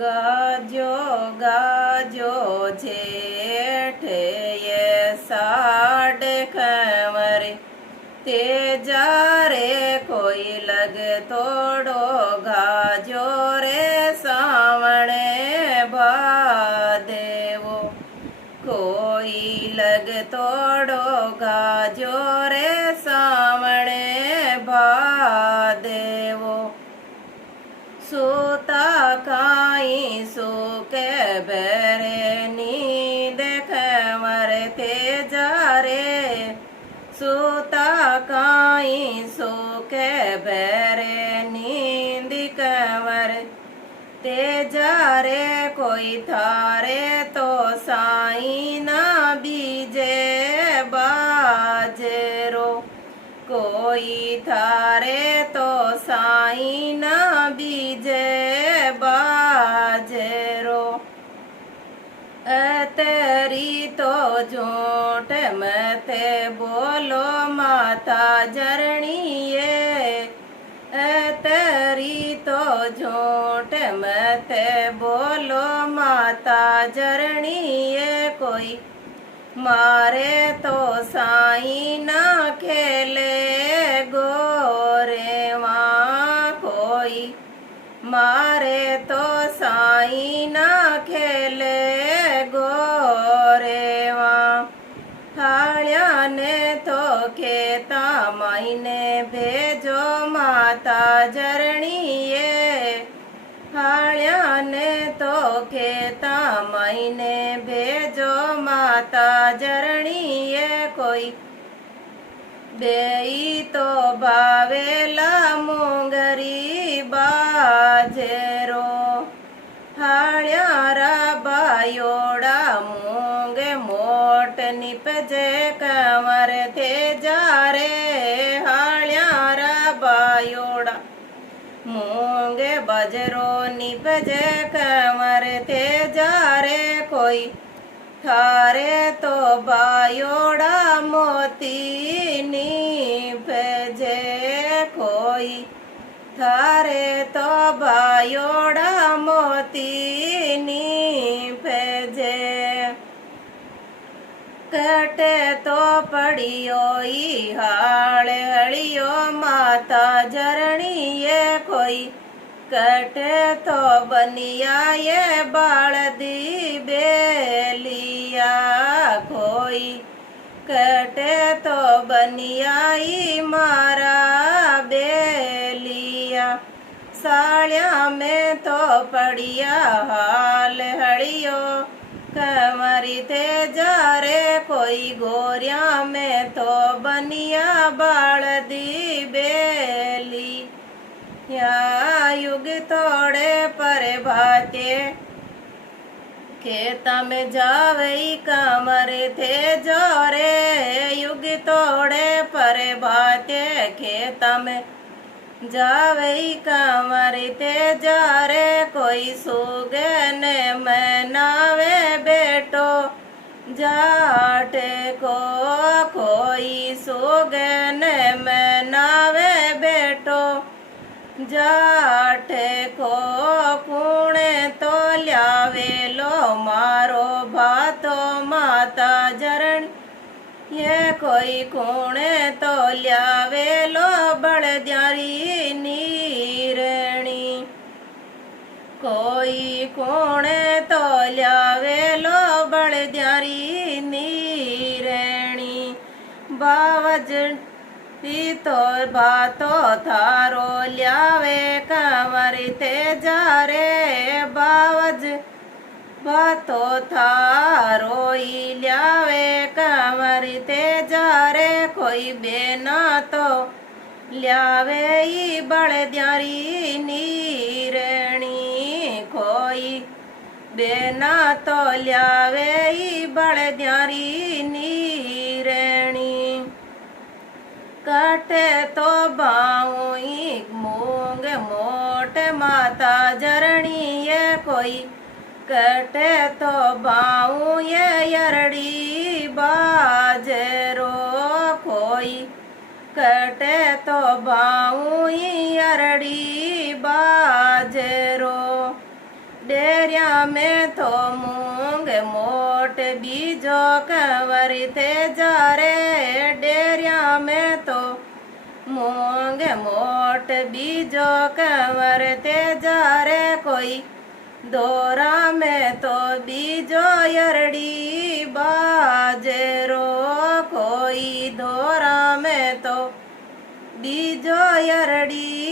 गाजो गाजो जेठे ये साढ़े खंवर तेजा रे कोई लग तोड़ो गाजो रे सावणे भादेवो कोई लग तोड़ो गाजो रे सावणे भादेवो सूता काई सूके बेरे नींद खंवर तेजा रे सूता काई सूके बेरे नींद कंवर तेजा रे कोई थारे तो साई ना बीजे बाजरो कोई थारे तो साई ना बीजे बाजरो तेरी तो झूठ मते बोलो माता जरणिए तेरी तो झूठ मते बोलो माता जरणिए कोई मारे तो साई ना खेले गोरे माँ कोई मारे तो साई ना खेले गोरे माँ थालिया ने तो खेता मायने भेजो माता जरणिए थालिया ने तो खेता मायने भेजो माता जरणिए कोई बेई तो बावेला मूंगरी बाजेरो हाळ्यारा बायोड़ा मूंग मोट निपजे कंवर थे जा रे हाळ्यारा बायोड़ा मूंग बजरो निपजे कंवर थे जा रे कोई थारे तो बायोड़ा मोती निपजे कोई थारे तो बायोड़ा मोती निपजे कटे तो पड़ियो ई हाड़ हड़ियो माता जरणिए कोई कटे तो बनिया ये बालदी बेलिया कोई कटे तो बनियाई मारा बेलिया साड़िया में तो पड़िया हाल हड़ियो कमरी ते जा रे कोई गोरिया में तो बनिया बालदी बेली या युग तोड़े पर भाते खेता में जावई कमर थे जोरे युग तोड़े पर भाते खेता में जावई कमर थे जा रे कोई सुगन मनावे बेटो जाटे को कोई सुगन मनावे बेटो जाटे को पुणे तो ल्यावे लो मारो भातो माता जरण ये कोई कुणे तो ल्यावे लो बड़द्यारी नीरणी कोई कुणे तो ल्यावे लो बड़द्यारी नीरणी बावज तो बातो थारो ल्यावे कंवर ते जा रे बावज बातो थारो ही ल्यावे कंवर ते जा रे कोई बेना तो ल्यावे ही बड़द्यारी नीरणी कोई बेना तो ल्यावे ही बड़द्यारी नीरणी कटे तो बाऊई मूंग मोट माता जरणी ये कोई कटे तो बाऊ ये यरड़ी बाजरो कोई कटे तो बाऊ अरड़ी बाजरो डेरिया में तो मूंग मोट बीजो कंवर थे जा रे डेरिया में तो मूंग मोट बीजो कंवर थे जा रे कोई दोरा में तो बीजो यरड़ी बाजरो कोई दोरा में तो बीजो यरड़ी